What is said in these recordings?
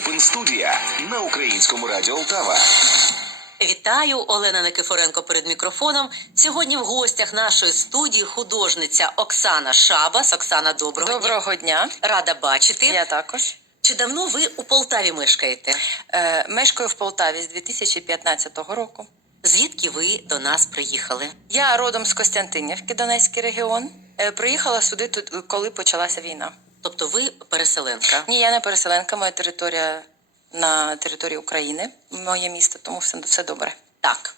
Open студія на українському радіо Олтава. Вітаю, Олена Никифоренко перед мікрофоном. Сьогодні в гостях нашої студії художниця Оксана Шабас. Оксана, доброго, Доброго дня. дня. Рада бачити. Я також Чи давно ви у Полтаві мешкаєте? е, мешкаю в Полтаві з 2015 року. Звідки ви до нас приїхали? Я родом з Костянтинівки, Донецький регіон. Е, приїхала сюди тут, коли почалася війна. Тобто ви переселенка? Ні, я не переселенка, моя територія на території України, моє місто, тому все, все добре. Так.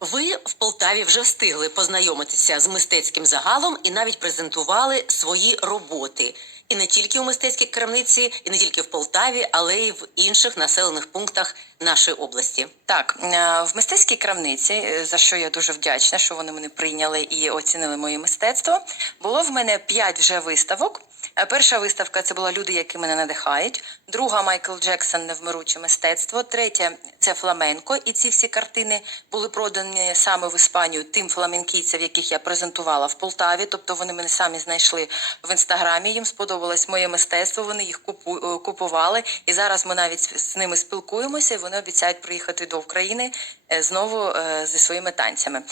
Ви в Полтаві вже встигли познайомитися з мистецьким загалом і навіть презентували свої роботи. І не тільки у мистецькій крамниці, і не тільки в Полтаві, але й в інших населених пунктах нашої області. Так, е, в мистецькій крамниці, е, за що я дуже вдячна, що вони мене прийняли і оцінили моє мистецтво. Було в мене п'ять вже виставок. Е, Перша виставка це була люди, які мене надихають. Друга Майкл Джексон Невмируче мистецтво. Третя це фламенко. І ці всі картини були продані саме в Іспанію тим фламенкійцям, яких я презентувала в Полтаві. Тобто вони мене самі знайшли в інстаграмі. Їм сподобалось моє мистецтво. Вони їх е, купували. І зараз ми навіть з ними спілкуємося. і Вони обіцяють приїхати до України е, знову зі своїми танцями.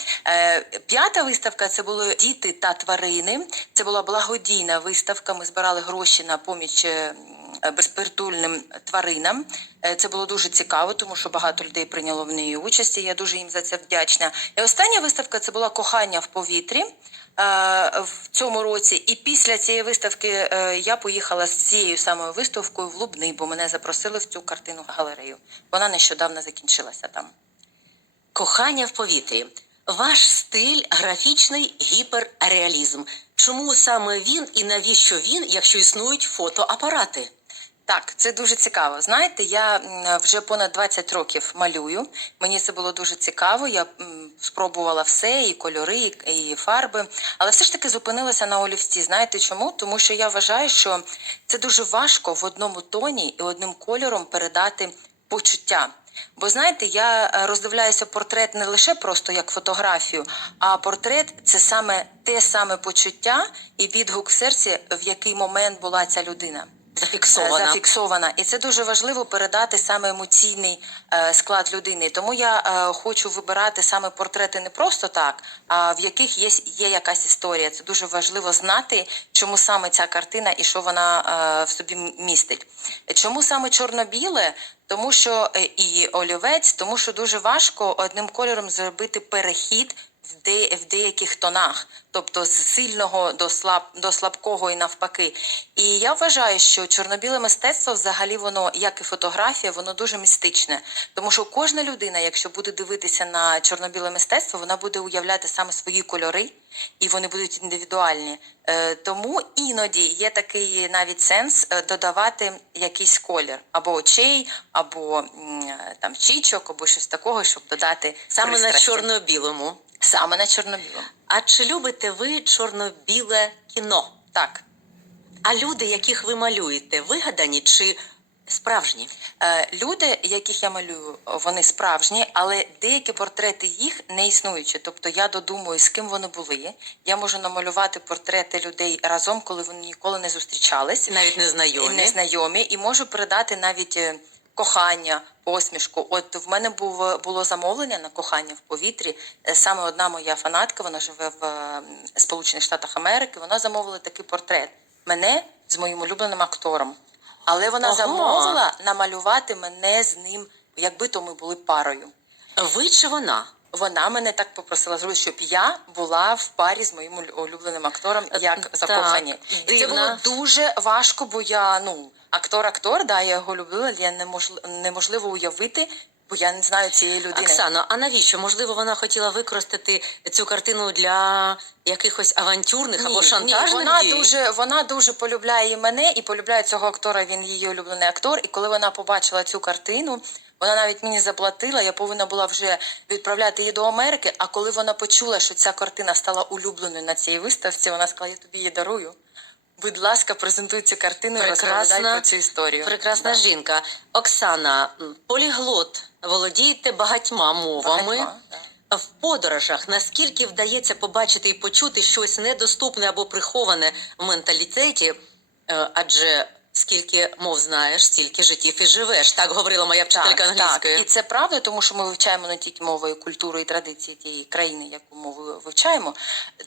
П'ята виставка це були діти та тварини. Це була благодійна виставка. Ми збирали гроші на поміч. е, Безпритульним тваринам Е, це було дуже цікаво, тому що багато людей прийняло в неї участь. і Я дуже їм за це вдячна. І остання виставка це була кохання в повітрі е, в цьому році. І після цієї виставки я поїхала з цією самою виставкою в Лубний, бо мене запросили в цю картину галерею. Вона нещодавно закінчилася там. Кохання в повітрі. Ваш стиль графічний гіперреалізм. Чому саме він і навіщо він, якщо існують фотоапарати? Так, це дуже цікаво. Знаєте, я вже понад 20 років малюю. Мені це було дуже цікаво. Я спробувала все, і кольори, і фарби, але все ж таки зупинилася на олівці. Знаєте чому? Тому що я вважаю, що це дуже важко в одному тоні і одним кольором передати почуття. Бо знаєте, я е, роздивляюся портрет не лише просто як фотографію, а портрет це саме те саме почуття і відгук в серці, в який момент була ця людина Зафіксована. зафіксована. І це дуже важливо передати саме емоційний е, склад людини. Тому я е, хочу вибирати саме портрети не просто так, а в яких є, є якась історія. Це дуже важливо знати, чому саме ця картина і що вона е, в собі містить. Чому саме чорно-біле? Тому що е, і олівець, тому що дуже важко одним кольором зробити перехід в, в деяких тонах, тобто з сильного до слаб до слабкого і навпаки. І я вважаю, що чорно-біле мистецтво, взагалі, воно, як і фотографія, воно дуже містичне. Тому що кожна людина, якщо буде дивитися на чорно-біле мистецтво, вона буде уявляти саме свої кольори, і вони будуть індивідуальні. Е, тому іноді є такий навіть сенс е, додавати якийсь колір або очей, або е, там чічок, або щось такого, щоб додати Саме на чорно-білому. саме на чорно-білому. А чи любите ви чорно-біле кіно? Так. А люди, яких ви малюєте, вигадані чи справжні? Е, Люди, яких я малюю, вони справжні, але деякі портрети їх не існуючі. Тобто я додумую, з ким вони були. Я можу намалювати портрети людей разом, коли вони ніколи не зустрічались, Навіть незнайомі. незнайомі, і можу передати навіть е, кохання, посмішку. От в мене був було замовлення на кохання в повітрі. Е, Саме одна моя фанатка, вона живе в е, Сполучених Штатах Америки. Вона замовила такий портрет мене з моїм улюбленим актором. Але вона Ого. замовила намалювати мене з ним, якби то ми були парою. Ви чи вона? Вона мене так попросила зробити, щоб я була в парі з моїм улюбленим актором, як Так, закохані. І це було дуже важко, бо я ну актор-актор, да, я його любила, але я неможливо, неможливо уявити, бо я не знаю цієї людини. Оксано, а навіщо? Можливо, вона хотіла використати цю картину для якихось авантюрних або шантажних вона дій? дуже вона дуже полюбляє і мене і полюбляє цього актора. Він її улюблений актор. І коли вона побачила цю картину, вона навіть мені заплатила. Я повинна була вже відправляти її до Америки. А коли вона почула, що ця картина стала улюбленою на цій виставці, вона сказала: я тобі її дарую. Будь ласка, презентуй цю картину і розповідай про цю історію. прекрасна Да. жінка. Оксана, поліглот, володієте багатьма мовами. Багатьма, да. В подорожах наскільки вдається побачити і почути щось недоступне або приховане в менталітеті, Е, адже Скільки мов знаєш, стільки життів і живеш. Так говорила моя вчителька Так, англійської. так, і це правда, тому що ми вивчаємо не тільки мову і культуру і традиції тієї країни, яку мову вивчаємо.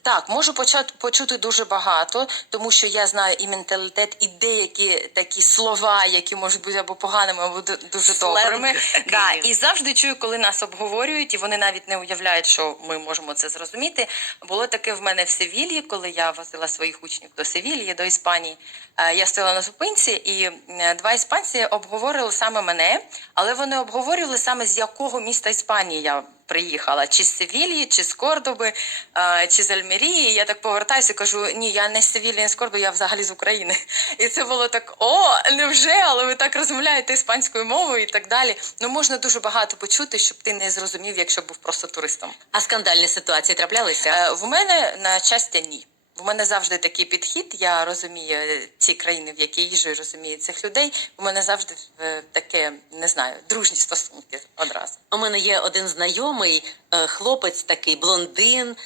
Так, можу почати почути дуже багато, тому що я знаю і менталітет, і деякі такі слова, які можуть бути або поганими, або дуже Сленг добрими. такий. Да, і завжди чую, коли нас обговорюють, і вони навіть не уявляють, що ми можемо це зрозуміти. Було таке в мене в Севілії, коли я возила своїх учнів до Севілії, до Іспанії. Е, Я стояла на зупинці, і е, два іспанці обговорили саме мене, але вони обговорювали саме з якого міста Іспанії я приїхала, чи з Севілії, чи з Кордоби, е, чи з Альмерії. Я так повертаюся і кажу: ні, я не з Севілії, не з Кордоби, я взагалі з України. І це було так: о, невже? Але ви так розмовляєте іспанською мовою і так далі. Ну можна дуже багато почути, щоб ти не зрозумів, якщо був просто туристом. А скандальні ситуації траплялися? Е, В мене на щастя ні. У мене завжди такий підхід. Я розумію е, ці країни, в які їжджу, і розумію цих людей. У мене завжди е, таке, не знаю, дружні стосунки одразу. У мене є один знайомий е, хлопець, такий блондин,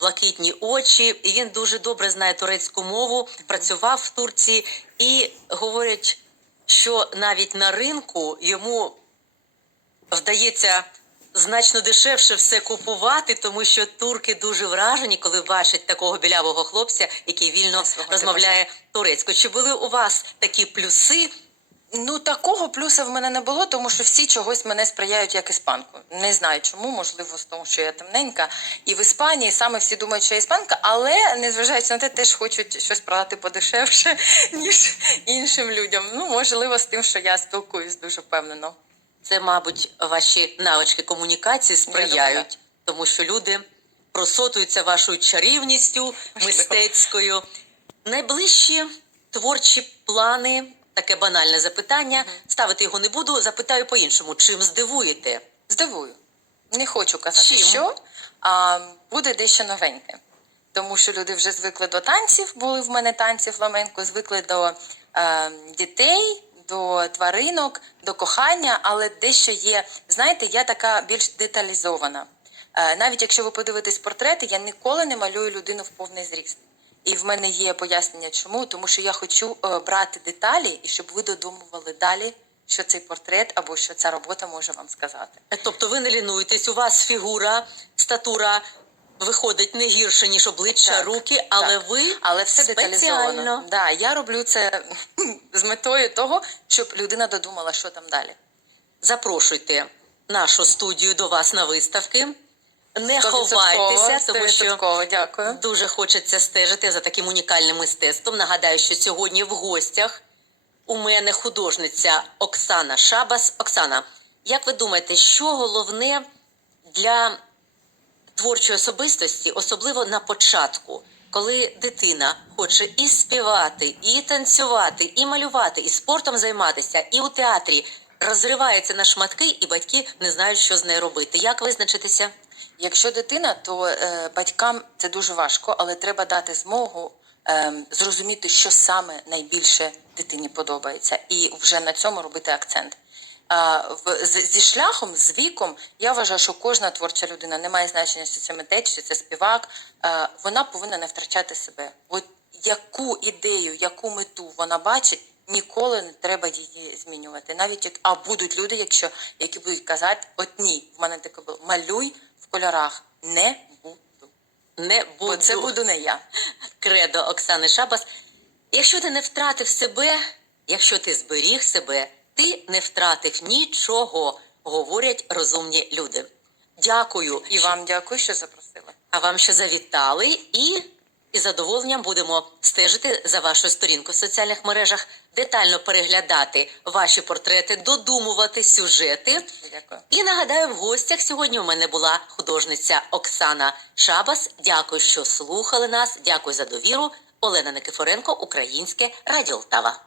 блакитні очі, і він дуже добре знає турецьку мову, працював в Турції, і говорять, що навіть на ринку йому вдається значно дешевше все купувати, тому що турки дуже вражені, коли бачать такого білявого хлопця, який вільно розмовляє турецькою. Чи були у вас такі плюси? Ну такого плюса в мене не було, тому що всі чогось мене сприяють як іспанку. Не знаю чому, можливо, з тому, що я темненька. І в Іспанії саме всі думають, що я іспанка, але незважаючи на те, теж хочуть щось продати подешевше, ніж іншим людям. Ну, можливо, з тим, що я спілкуюсь дуже впевнено. Це, мабуть, ваші навички комунікації сприяють, тому що люди просотуються вашою чарівністю мистецькою. Найближчі творчі плани, таке банальне запитання. Ставити його не буду. Запитаю по-іншому: чим здивуєте? Здивую. Не хочу казати, Чим? що а, буде дещо новеньке. Тому що люди вже звикли до танців, були в мене танці фламенко, звикли до е, дітей, до тваринок, до кохання, але дещо є. Знаєте, я така більш деталізована. Е, навіть якщо ви подивитесь портрети, я ніколи не малюю людину в повний зріст. І в мене є пояснення, чому, тому що я хочу е, брати деталі і щоб ви додумували далі, що цей портрет або що ця робота може вам сказати. Тобто ви не лінуєтесь, у вас фігура, статура виходить не гірше, ніж обличчя, Так, руки, але так. ви Але все деталізовано. Да, я роблю це з метою того, щоб людина додумала, що там далі. Запрошуйте нашу студію до вас на виставки. Не ховайтеся, тому що дякую. Дуже хочеться стежити за таким унікальним мистецтвом. Нагадаю, що сьогодні в гостях у мене художниця Оксана Шабас. Оксана, як ви думаєте, що головне для творчої особистості, особливо на початку, коли дитина хоче і співати, і танцювати, і малювати, і спортом займатися, і у театрі розривається на шматки, і батьки не знають, що з нею робити. Як визначитися? Якщо дитина, то е, батькам це дуже важко, але треба дати змогу е, зрозуміти, що саме найбільше дитині подобається, і вже на цьому робити акцент. В, зі шляхом, з віком, я вважаю, що кожна творча людина не має значення, чи це митець, чи це співак. Вона повинна не втрачати себе. От яку ідею, яку мету вона бачить, ніколи не треба її змінювати. Навіть як а будуть люди, якщо які будуть казати, от ні, в мене таке було малюй в кольорах. Не буду. Не буду. Бо це буду не я. кредо Оксани Шабас. Якщо ти не втратив себе, якщо ти зберіг себе, ти не втратив нічого, говорять розумні люди. Дякую І вам дякую, що запросили. а вам, що завітали, і із задоволенням будемо стежити за вашою сторінкою в соціальних мережах, детально переглядати ваші портрети, додумувати сюжети. Дякую. І нагадаю, в гостях сьогодні у мене була художниця Оксана Шабас. Дякую, що слухали нас. Дякую за довіру. Олена Никифоренко, Українське Радіо Лтава.